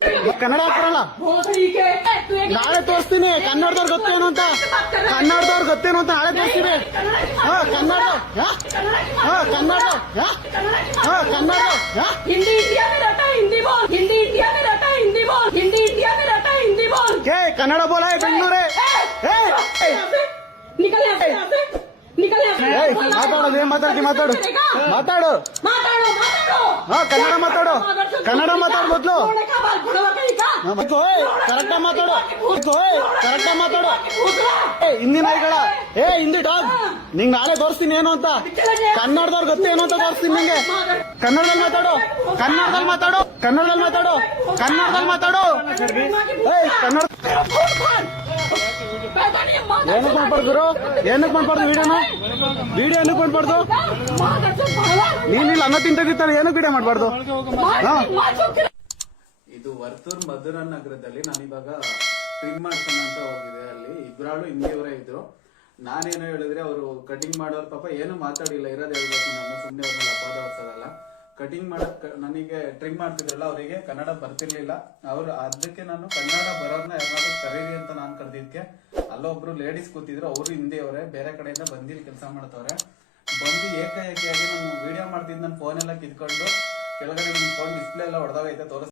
ಕನ್ನಡ ಹಾಕ್ರಲ್ಲ ನಾಳೆ ತೋರಿಸ್ತೀನಿ. ಕನ್ನಡದವ್ರು ಗೊತ್ತೇನು ಅಂತ, ಕನ್ನಡದವ್ರು ಗೊತ್ತೇನು ಅಂತ ನಾಳೆ ತೋರಿಸ್ತೀನಿ. ಕನ್ನಡ कन्नड़ कन्नड़ हिंदी इंडिया में रहता है हिंदी बोल, हिंदी इंडिया में रहता है हिंदी बोल, हिंदी इंडिया में रहता है हिंदी बोल। क्या कन्नड़ बोला है बेंगलुरु? निकल यहाँ से, निकल यहाँ से। ಮಾತಾಡೋದು ಏನ್ ಮಾತಾಡ್ತಿ? ಮಾತಾಡು ಮಾತಾಡು ಮಾತಾಡೋ ಮಾತಾಡೋ ಕನ್ನಡ ಮಾತಾಡು, ಕನ್ನಡ ಮಾತಾಡು ಮೊದ್ಲು. ಕರೆಕ್ಟ್ ಮಾತಾಡು, ಕರೆಕ್ಟ್ ಮಾತಾಡು. ಹಿಂದಿ ನಾಯಿಗಳ ಹಿಂದಿ ಡಾಗ್ ನಿಂಗ್ ನಾಳೆ ತೋರಿಸ್ತೀನಿ ಏನು ಅಂತ. ಕನ್ನಡದವ್ರು ಗೊತ್ತೇ ಏನು ಅಂತ ತೋರಿಸ್ತೀನಿ ನಿಂಗೆ. ಕನ್ನಡದಲ್ಲಿ ಮಾತಾಡು, ಕನ್ನಡದಲ್ಲಿ ಮಾತಾಡು, ಕನ್ನಡದಲ್ಲಿ ಮಾತಾಡು, ಕನ್ನಡದಲ್ಲಿ ಮಾತಾಡು. ಕನ್ನಡ ಏನಕ್ಕೆ ಮಾಡ್ಬಾರ್ದು? ಏನಕ್ಕೆ ಮಾಡ್ಬಾರ್ದು? ವಿಡಿಯೋ ಏನಕ್ಕೆ ಮಾಡ್ಬಾರ್ದು? ನೀನಿಲ್ಲ ಅನ್ನ ತಿಂತಿರ್ತಾನೆ, ಏನಕ್ಕೆ ವಿಡಿಯೋ ಮಾಡ್ಬಾರ್ದು? ಇದು ವರ್ತೂರ್ ಮಧುರ ನಗರದಲ್ಲಿ ನಾನಿವಾಗ ಟ್ರಿಮ್ ಮಾಡ್ಸೋಣ ಅಂತ ಹೋಗಿದೆ. ಅಲ್ಲಿ ಇಬ್ರಾಳು ಹಿಂದಿಯವರೇ ಇದ್ರು. ನಾನೇನೋ ಹೇಳಿದ್ರೆ ಅವರು ಕಟಿಂಗ್ ಮಾಡೋರು ಪಾಪ ಏನು ಮಾತಾಡಿಲ್ಲ, ಇರೋದು ಹೇಳ್ಬೇಕು. ನಾನು ಸುಮ್ಮನೆ ಅವ್ರನ್ನ ಅಪಾದ ಹೊರ್ಸೋದಲ್ಲ. ಕಟಿಂಗ್ ಮಾಡಕ್ ನನಗೆ ಟ್ರಿಮ್ ಮಾಡ್ತಿದ್ರಲ್ಲ, ಅವರಿಗೆ ಕನ್ನಡ ಬರ್ತಿರ್ಲಿಲ್ಲ. ಅವ್ರು ಅದಕ್ಕೆ ನಾನು ಕನ್ನಡ ಬರೋರ್ನ ಯಾರಾದ್ರೂ ಕರೀರಿ ಅಂತ ನಾನು ಕರೆದಿದ್ಕೆ ಅಲ್ಲೊಬ್ರು ಲೇಡೀಸ್ ಕೂತಿದ್ರು. ಅವರು ಹಿಂದಿಯವರೇ, ಬೇರೆ ಕಡೆಯಿಂದ ಬಂದಿಲ್ಲಿ ಕೆಲಸ ಮಾಡ್ತವ್ರೆ. ಬಂದು ಏಕಾಏಕಿಯಾಗಿ ನಾನು ವಿಡಿಯೋ ಮಾಡ್ತಿದ್ದು ನನ್ನ ಫೋನ್ ಎಲ್ಲ ಕಿತ್ಕೊಂಡು ಕೆಳಗಡೆ ನನ್ನ ಫೋನ್ ಡಿಸ್ಪ್ಲೇ ಎಲ್ಲ ಹೊಡೆದೋಗೈತೆ.